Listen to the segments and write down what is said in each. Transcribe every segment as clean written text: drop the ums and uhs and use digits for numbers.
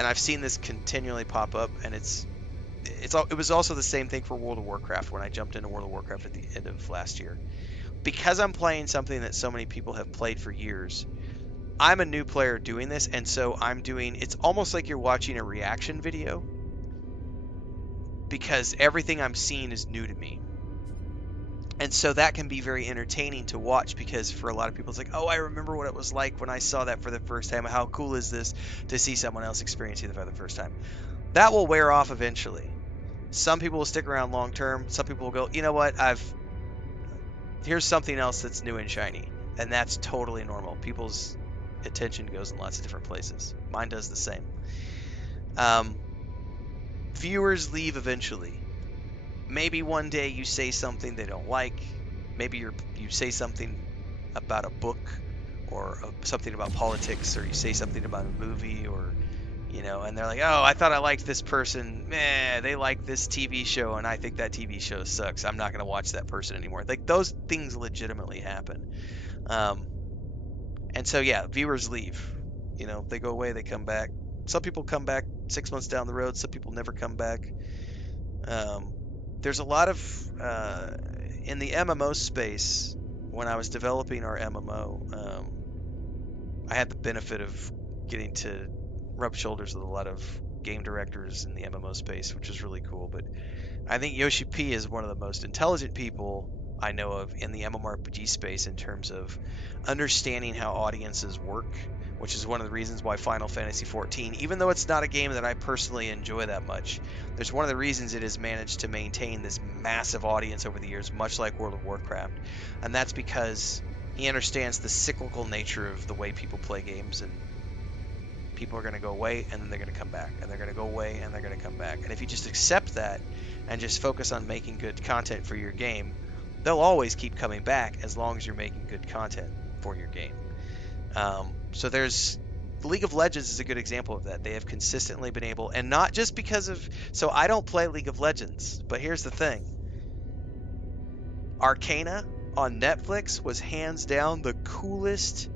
and I've seen this continually pop up, and it was also the same thing for World of Warcraft when I jumped into World of Warcraft at the end of last year. Because I'm playing something that so many people have played for years, I'm a new player doing this, and so it's almost like you're watching a reaction video because everything I'm seeing is new to me. And so that can be very entertaining to watch because for a lot of people, it's like, oh, I remember what it was like when I saw that for the first time. How cool is this to see someone else experiencing it for the first time? That will wear off eventually. Some people will stick around long term. Some people will go, you know what? Here's something else that's new and shiny. And that's totally normal. People's attention goes in lots of different places. Mine does the same. Um, Viewers leave eventually. Maybe one day you say something they don't like. Maybe you say something about a book or something about politics, or you say something about a movie, or and they're like, oh, I thought I liked this person. They like this TV show, and I think that TV show sucks. I'm not going to watch that person anymore. Like, those things legitimately happen. And so, yeah, viewers leave. They go away, they come back. Some people come back 6 months down the road. Some people never come back. There's a lot of in the MMO space. When I was developing our MMO, I had the benefit of getting to rub shoulders with a lot of game directors in the MMO space, which is really cool. But I think Yoshi P is one of the most intelligent people I know of in the MMORPG space in terms of understanding how audiences work, which is one of the reasons why Final Fantasy XIV, even though it's not a game that I personally enjoy that much, there's one of the reasons it has managed to maintain this massive audience over the years, much like World of Warcraft. And that's because he understands the cyclical nature of the way people play games, and people are going to go away and then they're going to come back, and they're going to go away and they're going to come back. And if you just accept that and just focus on making good content for your game, they'll always keep coming back as long as you're making good content for your game. So there's League of Legends is a good example of that. They have consistently been able, and not just because of, so I don't play League of Legends, but here's the thing. Arcana on Netflix was hands down the coolest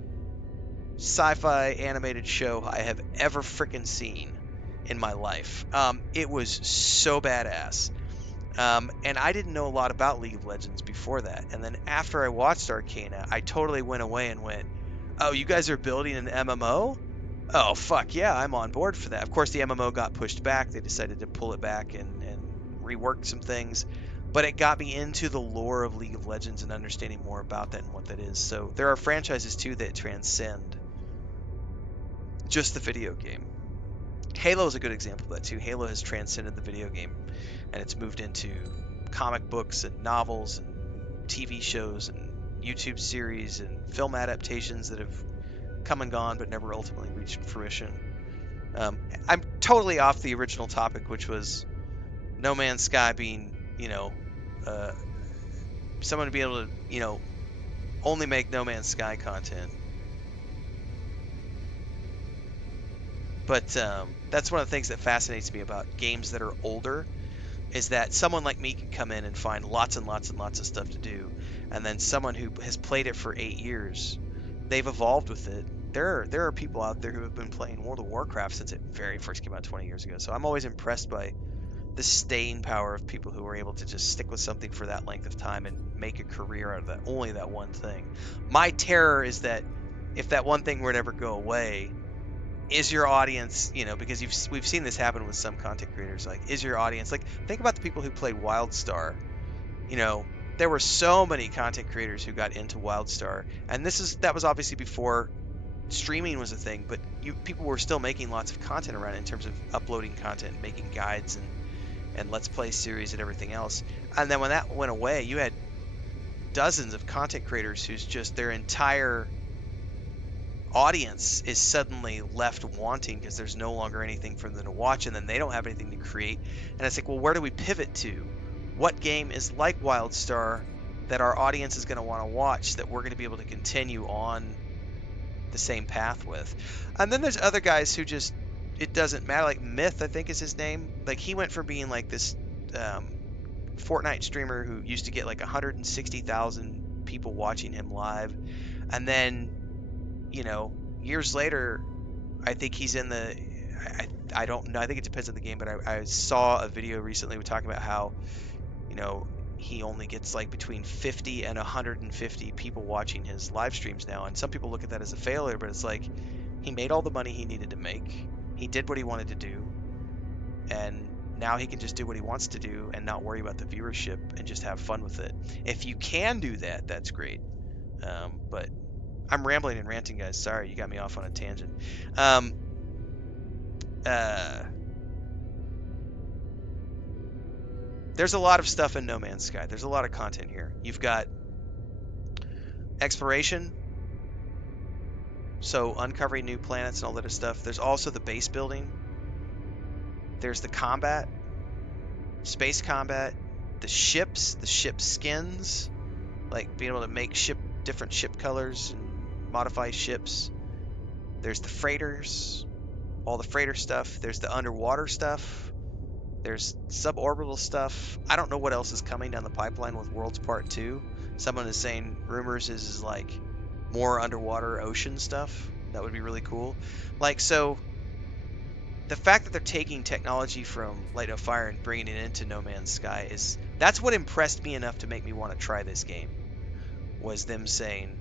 sci-fi animated show I have ever freaking seen in my life. It was so badass. And I didn't know a lot about League of Legends before that. And then after I watched Arcana, I totally went away and went, oh, you guys are building an MMO? Oh, fuck yeah, I'm on board for that. Of course, the MMO got pushed back. They decided to pull it back and rework some things. But it got me into the lore of League of Legends and understanding more about that and what that is. So there are franchises, too, that transcend just the video game. Halo is a good example of that, too. Halo has transcended the video game, and it's moved into comic books and novels and TV shows and YouTube series and film adaptations that have come and gone but never ultimately reached fruition. I'm totally off the original topic, which was No Man's Sky being, someone to be able to, only make No Man's Sky content. But that's one of the things that fascinates me about games that are older, is that someone like me can come in and find lots and lots and lots of stuff to do. And then someone who has played it for 8 years, they've evolved with it. There are people out there who have been playing World of Warcraft since it very first came out 20 years ago. So I'm always impressed by the staying power of people who are able to just stick with something for that length of time and make a career out of that, only that one thing. My terror is that if that one thing were to ever go away, is your audience, because we've seen this happen with some content creators, like, is your audience, like, think about the people who played WildStar. There were so many content creators who got into WildStar, and that was obviously before streaming was a thing, but people were still making lots of content around it in terms of uploading content, making guides and let's play series and everything else. And then when that went away, you had dozens of content creators who's just their entire audience is suddenly left wanting because there's no longer anything for them to watch, and then they don't have anything to create. And it's like, well, where do we pivot to? What game is like WildStar that our audience is going to want to watch, that we're going to be able to continue on the same path with? And then there's other guys who just, it doesn't matter, like Myth, I think is his name. Like, he went from being like this Fortnite streamer who used to get like 160,000 people watching him live, and then years later, I think he's in the, I don't know. I think it depends on the game, but I saw a video recently talking about how, you know, he only gets like between 50 and 150 people watching his live streams now. And some people look at that as a failure, but it's like he made all the money he needed to make. He did what he wanted to do. And now he can just do what he wants to do and not worry about the viewership and just have fun with it. If you can do that, that's great. But I'm rambling and ranting, guys. Sorry, you got me off on a tangent. There's a lot of stuff in No Man's Sky. There's a lot of content here. You've got exploration, so uncovering new planets and all that other stuff. There's also the base building. There's the combat, space combat, the ships, the ship skins, like being able to make different ship colors and modify ships. There's the freighters, all the freighter stuff. There's the underwater stuff. There's suborbital stuff. I don't know what else is coming down the pipeline with Worlds Part 2. Someone is saying rumors is like more underwater ocean stuff. That would be really cool. Like, so the fact that they're taking technology from Light No Fire and bringing it into No Man's Sky that's what impressed me enough to make me want to try this game, was them saying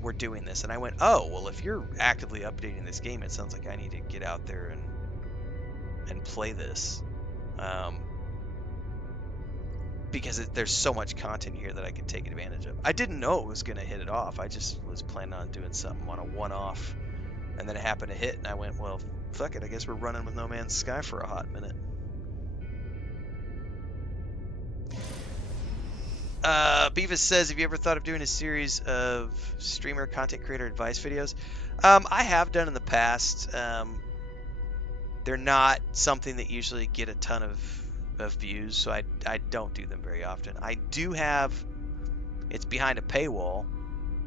we're doing this. And I went, oh, well, if you're actively updating this game, it sounds like I need to get out there and play this. Because there's so much content here that I could take advantage of. I didn't know it was going to hit it off. I just was planning on doing something on a one-off, and then it happened to hit, and I went, well, fuck it. I guess we're running with No Man's Sky for a hot minute. Beavis says, have you ever thought of doing a series of streamer content creator advice videos? I have done in the past. They're not something that usually get a ton of views, so I don't do them very often. I do have, it's behind a paywall,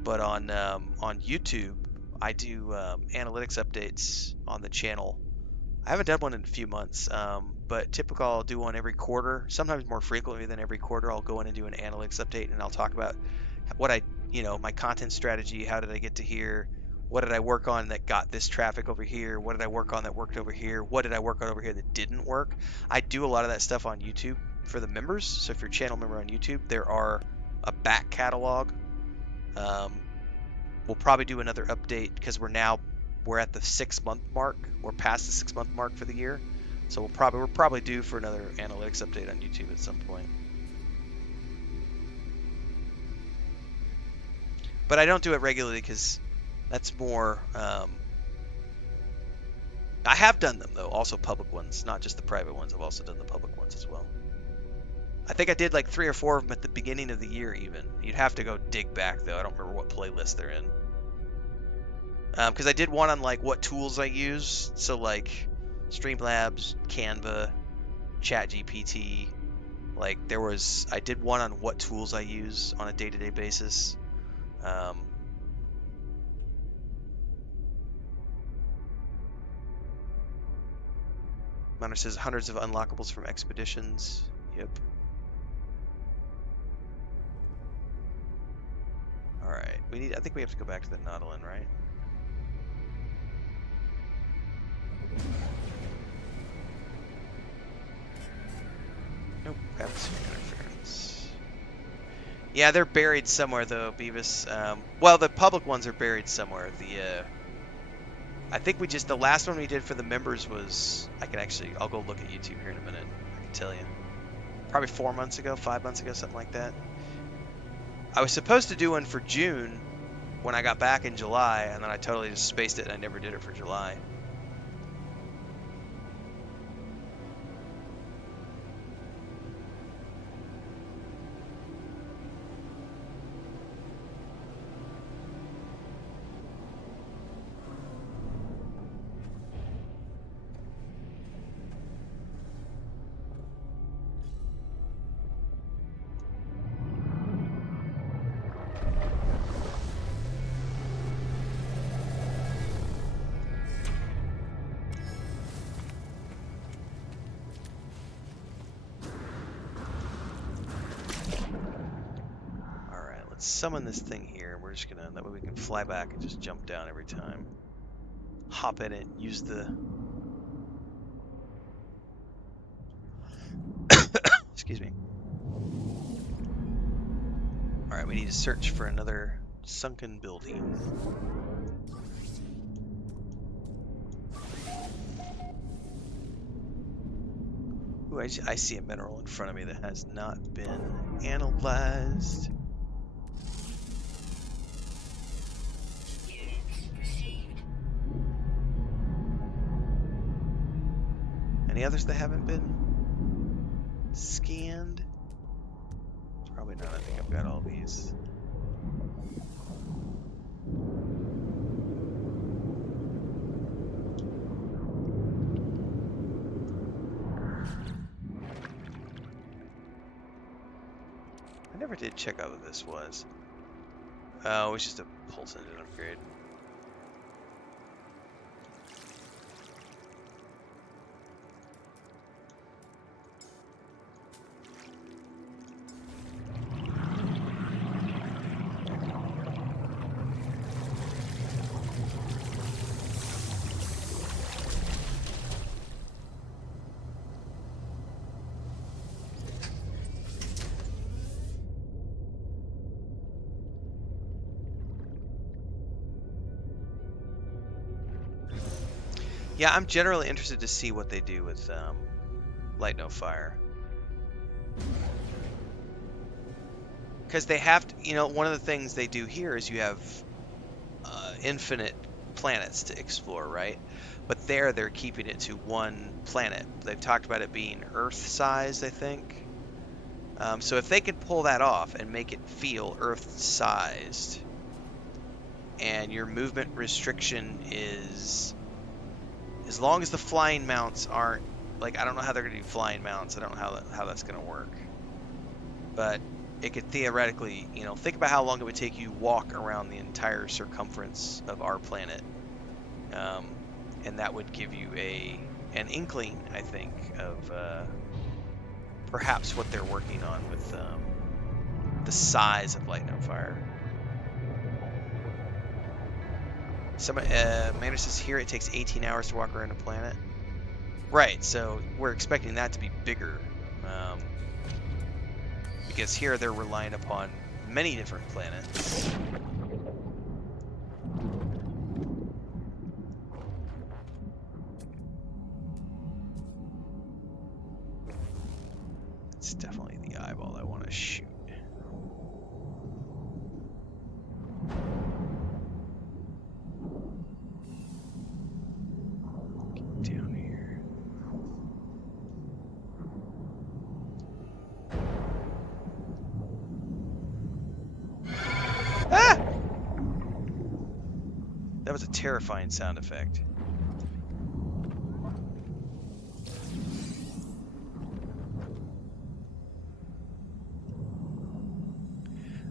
but on YouTube I do analytics updates on the channel. I haven't done one in a few months, but typically I'll do one every quarter, sometimes more frequently than every quarter. I'll go in and do an analytics update, and I'll talk about what my content strategy, how did I get to here, what did I work on that got this traffic over here, what did I work on that worked over here, what did I work on over here that didn't work. I do a lot of that stuff on YouTube for the members, so if you're a channel member on YouTube, there are a back catalog. We'll probably do another update because we're at the 6-month mark. We're past the 6-month mark for the year, so we're probably due for another analytics update on YouTube at some point. But I don't do it regularly because that's more. I have done them though, also public ones, not just the private ones. I've also done the public ones as well. I think I did like 3 or 4 of them at the beginning of the year even. You'd have to go dig back though. I don't remember what playlist they're in. Because I did one on like what tools I use. So like Streamlabs, Canva, ChatGPT. Like I did one on what tools I use on a day-to-day basis. Manor says hundreds of unlockables from expeditions. Yep. All right. I think we have to go back to the Nautilin, right? Nope. Atmosphere interference. Yeah, they're buried somewhere though, Beavis. Well, the public ones are buried somewhere. I think the last one we did for the members was, I'll go look at YouTube here in a minute. I can tell you. Probably 4 months ago, 5 months ago, something like that. I was supposed to do one for June when I got back in July, and then I totally just spaced it and I never did it for July. Summon this thing here, and we're just gonna, that way we can fly back and just jump down every time. Hop in it, use the Excuse me. Alright, we need to search for another sunken building. Ooh, I see a mineral in front of me that has not been analyzed. Any others that haven't been scanned? Probably not. I think I've got all these. I never did check out what this was. Oh, it was just a pulse engine upgrade. Yeah, I'm generally interested to see what they do with Light No Fire. Because they have to, you know, one of the things they do here is you have infinite planets to explore, right? But there they're keeping it to one planet. They've talked about it being Earth-sized, I think. So if they could pull that off and make it feel Earth-sized, and your movement restriction is, as long as the flying mounts aren't, like, I don't know how they're going to do flying mounts. I don't know how that's going to work. But it could theoretically, you know, think about how long it would take you to walk around the entire circumference of our planet. And that would give you an inkling, I think, of perhaps what they're working on with the size of Light No Fire. Mander says here it takes 18 hours to walk around a planet. Right, so we're expecting that to be bigger. Because here they're relying upon many different planets. It's definitely the eyeball I want to shoot. Get down here. Ah! That was a terrifying sound effect.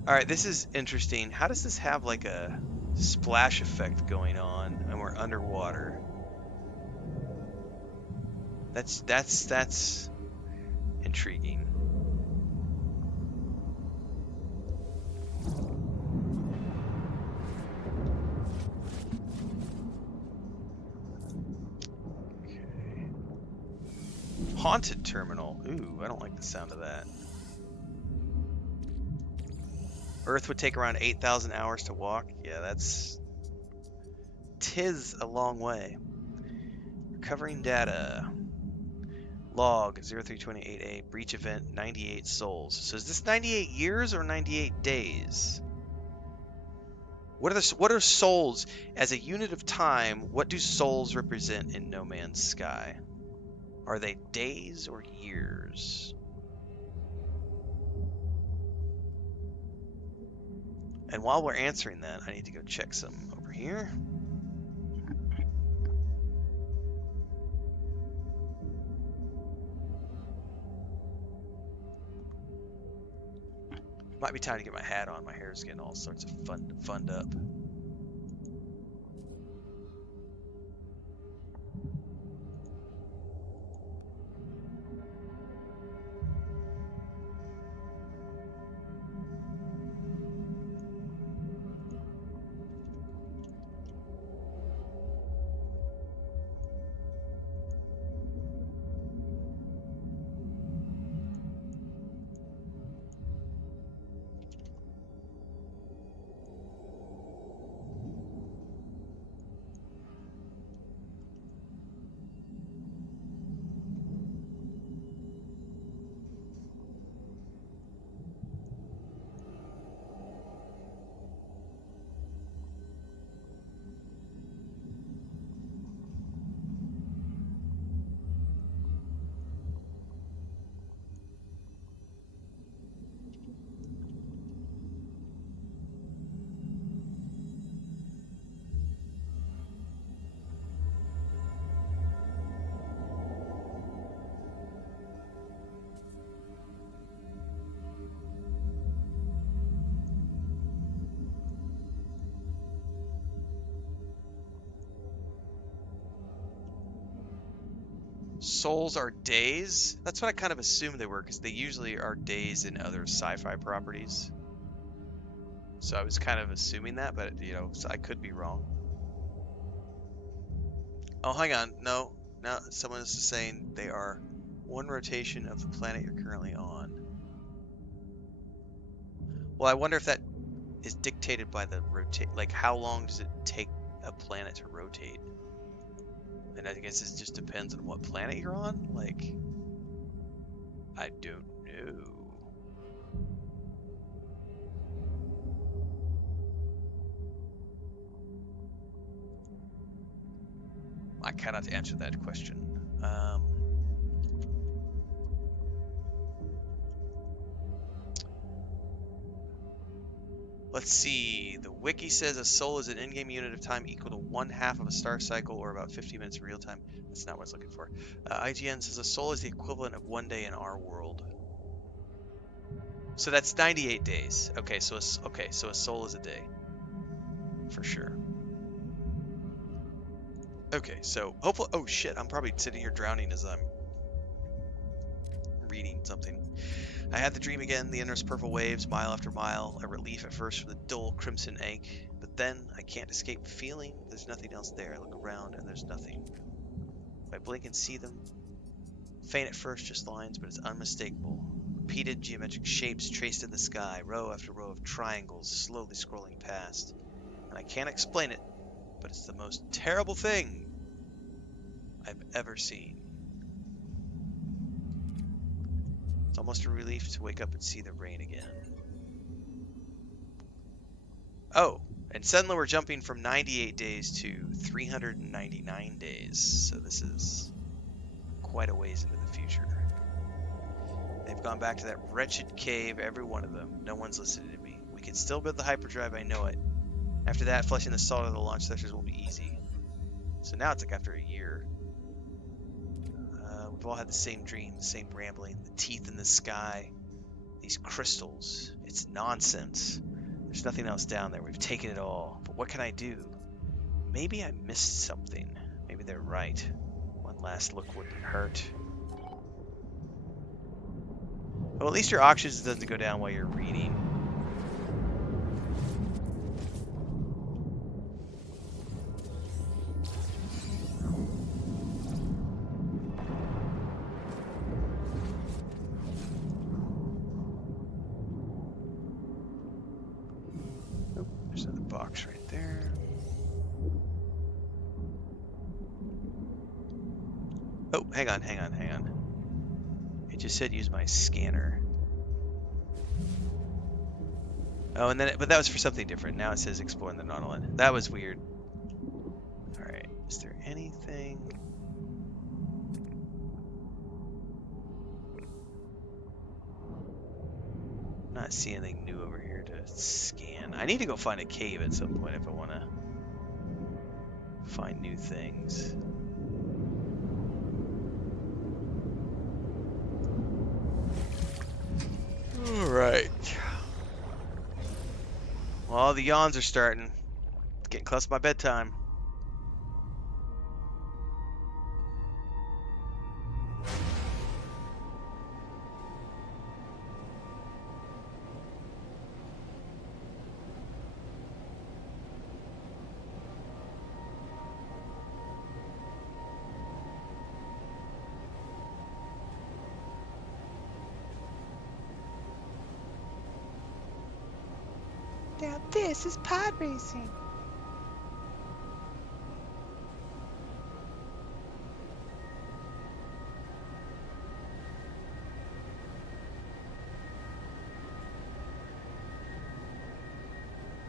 Alright, this is interesting. How does this have like a splash effect going on when we're underwater? That's intriguing. Okay. Haunted terminal. Ooh, I don't like the sound of that. Earth would take around 8,000 hours to walk. Yeah, tis a long way. Recovering data. Log 0328A, breach event 98 souls. So is this 98 years or 98 days? What are souls as a unit of time? What do souls represent in No Man's Sky? Are they days or years? And while we're answering that, I need to go check some over here. Might be time to get my hat on. My hair's getting all sorts of funned up. Souls are days? That's what I kind of assumed they were, because they usually are days in other sci-fi properties. So I was kind of assuming that, but, you know, so I could be wrong. Oh, hang on. No. Now someone is saying they are one rotation of the planet you're currently on. Well, I wonder if that is dictated by the rotate. Like, how long does it take a planet to rotate? And I guess it just depends on what planet you're on. Like, I don't know. I cannot answer that question. Let's see. The wiki says a soul is an in-game unit of time equal to 1/2 of a star cycle, or about 50 minutes of real time. That's not what I was looking for. IGN says a soul is the equivalent of 1 day in our world. So that's 98 days. Okay, so a soul is a day, for sure. Okay, so hopefully. Oh shit! I'm probably sitting here drowning as I'm reading something. I had the dream again, the endless purple waves, mile after mile, a relief at first for the dull crimson ache, but then I can't escape feeling there's nothing else there. I look around and there's nothing. If I blink and see them, faint at first, just lines, but it's unmistakable. Repeated geometric shapes traced in the sky, row after row of triangles slowly scrolling past. And I can't explain it, but it's the most terrible thing I've ever seen. It's almost a relief to wake up and see the rain again. Oh, and suddenly we're jumping from 98 days to 399 days. So this is quite a ways into the future. They've gone back to that wretched cave, every one of them. No one's listening to me. We can still build the hyperdrive, I know it. After that, flushing the salt out of the launch sectors will be easy. So now it's like after a year. We've all had the same dream, the same rambling, the teeth in the sky, these crystals. It's nonsense. There's nothing else down there. We've taken it all. But what can I do? Maybe I missed something. Maybe they're right. One last look wouldn't hurt. Well, at least your oxygen doesn't go down while you're reading. There's another box right there. Oh, hang on. It just said use my scanner. Oh, and then, but that was for something different. Now it says exploring the Nautilus. That was weird. All right, is there anything? Not seeing anything new over here to scan. I need to go find a cave at some point if I want to find new things. All right. Well, the yawns are starting. It's getting close to my bedtime. Now this is pod racing.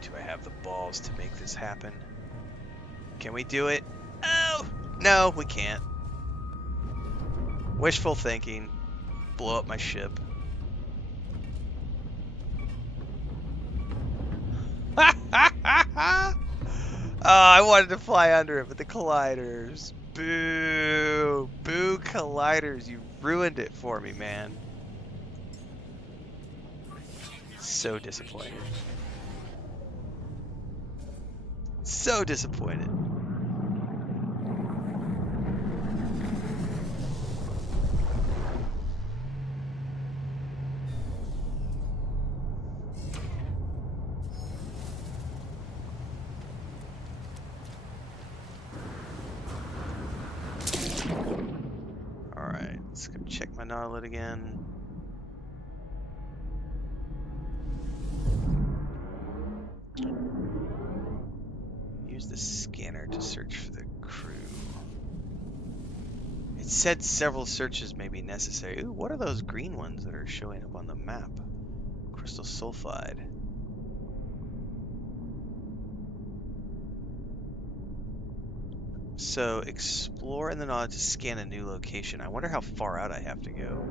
Do I have the balls to make this happen? Can we do it? Oh! No, we can't. Wishful thinking. Blow up my ship. Oh, I wanted to fly under it, but the colliders. Boo! Boo colliders. You ruined it for me, man. So disappointed. So disappointed. Let's go check my Nautilus again. Use the scanner to search for the crew. It said several searches may be necessary. Ooh, what are those green ones that are showing up on the map? Crystal sulfide. So, explore in the Nautilus to scan a new location. I wonder how far out I have to go.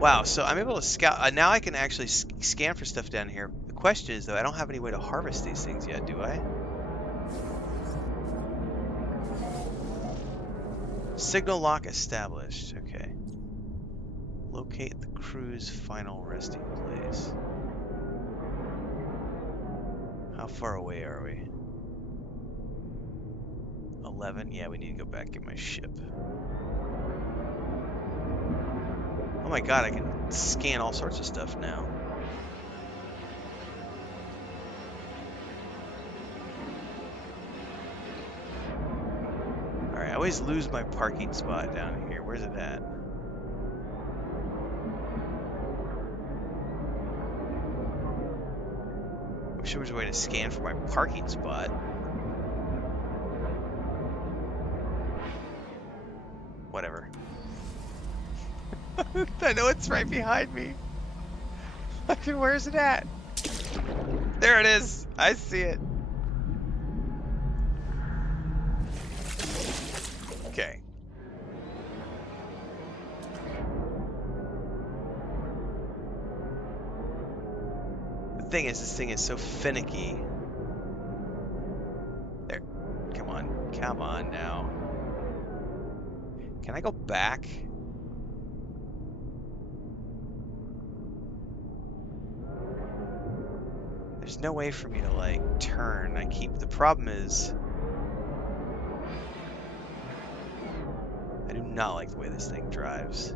Wow, so I'm able to scout. Now I can actually scan for stuff down here. The question is, though, I don't have any way to harvest these things yet, do I? Signal lock established. Okay. Locate the crew's final resting place. How far away are we? 11? Yeah, we need to go back and get my ship. Oh my god, I can scan all sorts of stuff now. Alright, I always lose my parking spot down here. Where's it at? Wish there was a way to scan for my parking spot. Whatever. I know it's right behind me. Where's it at? There it is. I see it. Okay. The thing is, this thing is so finicky. There. Come on. Come on now. Can I go back? There's no way for me to, like, turn. The problem is, I do not like the way this thing drives.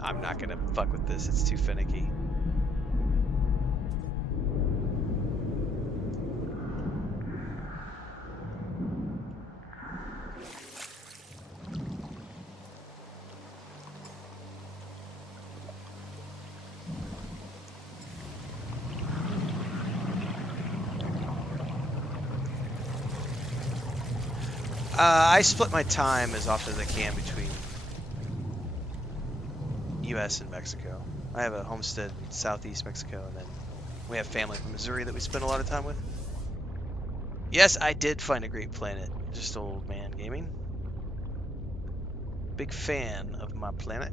I'm not gonna fuck with this. It's too finicky. I split my time as often as I can between U.S. and Mexico. I have a homestead in southeast Mexico, and then we have family from Missouri that we spend a lot of time with. Yes, I did find a great planet. Just old man gaming. Big fan of my planet.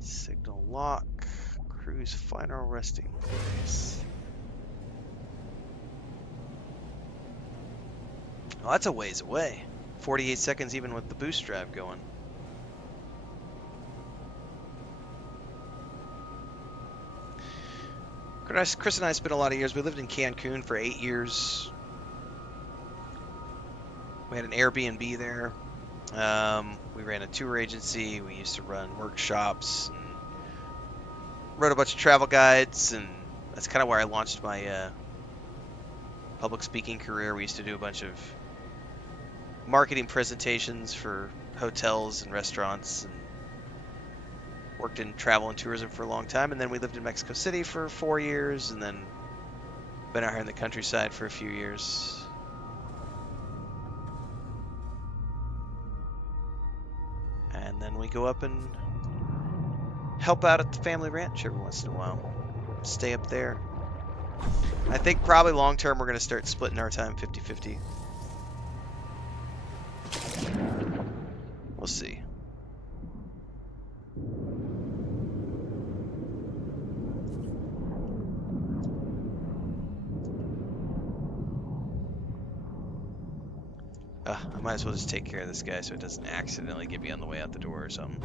Signal lock. Crew's final resting place. Oh, that's a ways away. 48 seconds even with the boost drive going. Chris and I spent a lot of years. We lived in Cancun for 8 years. We had an Airbnb there. We ran a tour agency. We used to run workshops and wrote a bunch of travel guides, and that's kind of where I launched my public speaking career. We used to do a bunch of marketing presentations for hotels and restaurants, and worked in travel and tourism for a long time. And then we lived in Mexico City for 4 years, and then been out here in the countryside for a few years. And then we go up and help out at the family ranch every once in a while. Stay up there. I think probably long term we're going to start splitting our time 50-50. We'll see. I might as well just take care of this guy so it doesn't accidentally get me on the way out the door or something.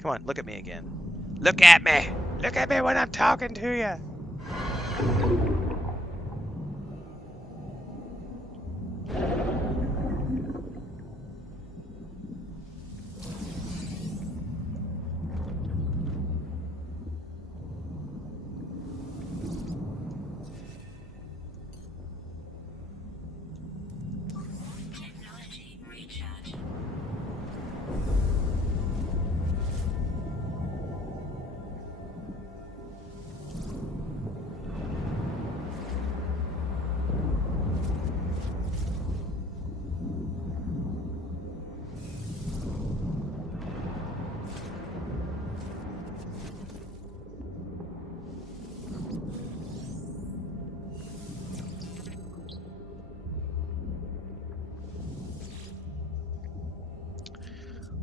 Come on, look at me again. Look at me! Look at me when I'm talking to you!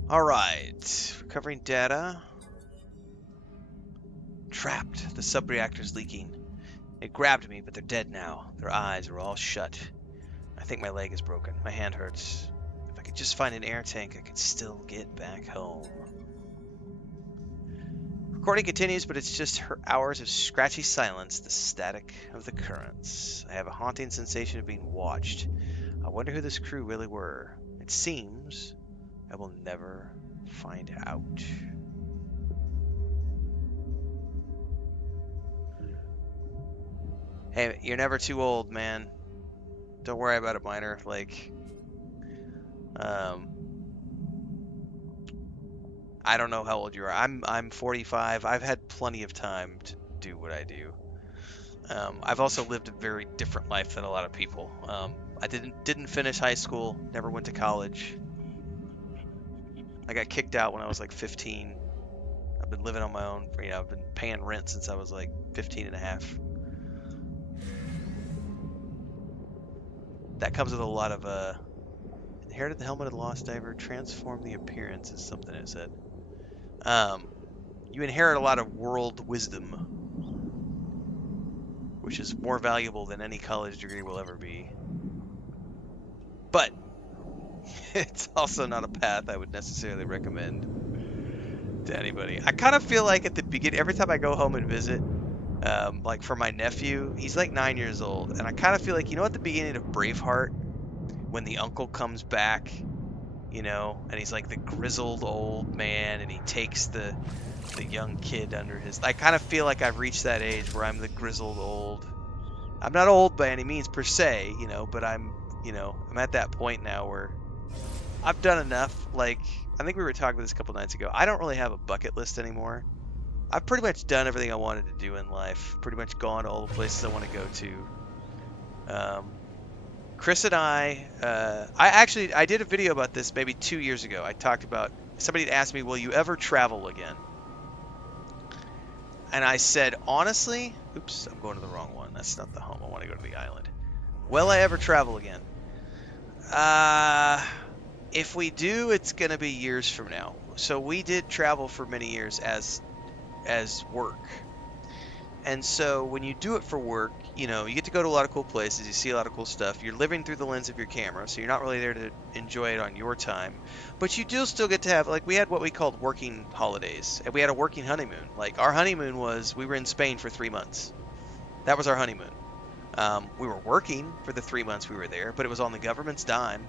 All right, recovering data. Trapped. The sub-reactor's leaking. It grabbed me, but they're dead now. Their eyes are all shut. I think my leg is broken. My hand hurts. If I could just find an air tank, I could still get back home. Recording continues, but it's just her hours of scratchy silence, the static of the currents. I have a haunting sensation of being watched. I wonder who this crew really were. It seems I will never find out. Hey, you're never too old, man. Don't worry about it, Miner. Like, I don't know how old you are. I'm 45. I've had plenty of time to do what I do. I've also lived a very different life than a lot of people. I didn't finish high school. Never went to college. I got kicked out when I was like 15. I've been living on my own. I've been paying rent since I was like 15 and a half. That comes with a lot of inherited the helmet of the lost diver, transform the appearance is something it said. You inherit a lot of world wisdom, which is more valuable than any college degree will ever be. But it's also not a path I would necessarily recommend to anybody. I kind of feel like at the beginning, every time I go home and visit, like for my nephew, he's like 9 years old, and I kind of feel like, at the beginning of Braveheart, when the uncle comes back, and he's like the grizzled old man, and he takes the young kid under his... I kind of feel like I've reached that age where I'm the grizzled old... I'm not old by any means per se, but I'm at that point now where I've done enough. Like, I think we were talking about this a couple nights ago. I don't really have a bucket list anymore. I've pretty much done everything I wanted to do in life. Pretty much gone to all the places I want to go to. Chris and I did a video about this maybe 2 years ago. I talked about, somebody had asked me, will you ever travel again? And I said, honestly, oops, I'm going to the wrong one. That's not the home. I want to go to the island. Will I ever travel again? If we do, it's going to be years from now. So we did travel for many years as work. And so when you do it for work, you get to go to a lot of cool places, you see a lot of cool stuff. You're living through the lens of your camera, so you're not really there to enjoy it on your time. But you do still get to have, like, we had what we called working holidays, and we had a working honeymoon. Like, our honeymoon was, we were in Spain for 3 months. That was our honeymoon. We were working for the 3 months we were there, but it was on the government's dime.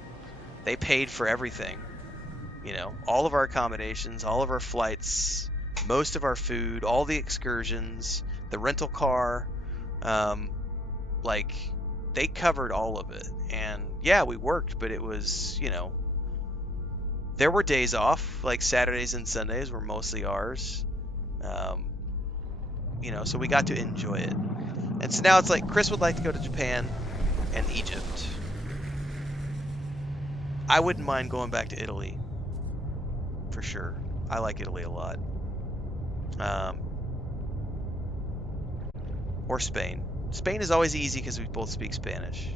They paid for everything. All of our accommodations, all of our flights, most of our food, all the excursions, the rental car, like, they covered all of it. And yeah, we worked, but it was, there were days off, like Saturdays and Sundays were mostly ours. So we got to enjoy it. And so now it's like Chris would like to go to Japan and Egypt. I wouldn't mind going back to Italy, for sure. I like Italy a lot. Or Spain. Spain is always easy because we both speak Spanish.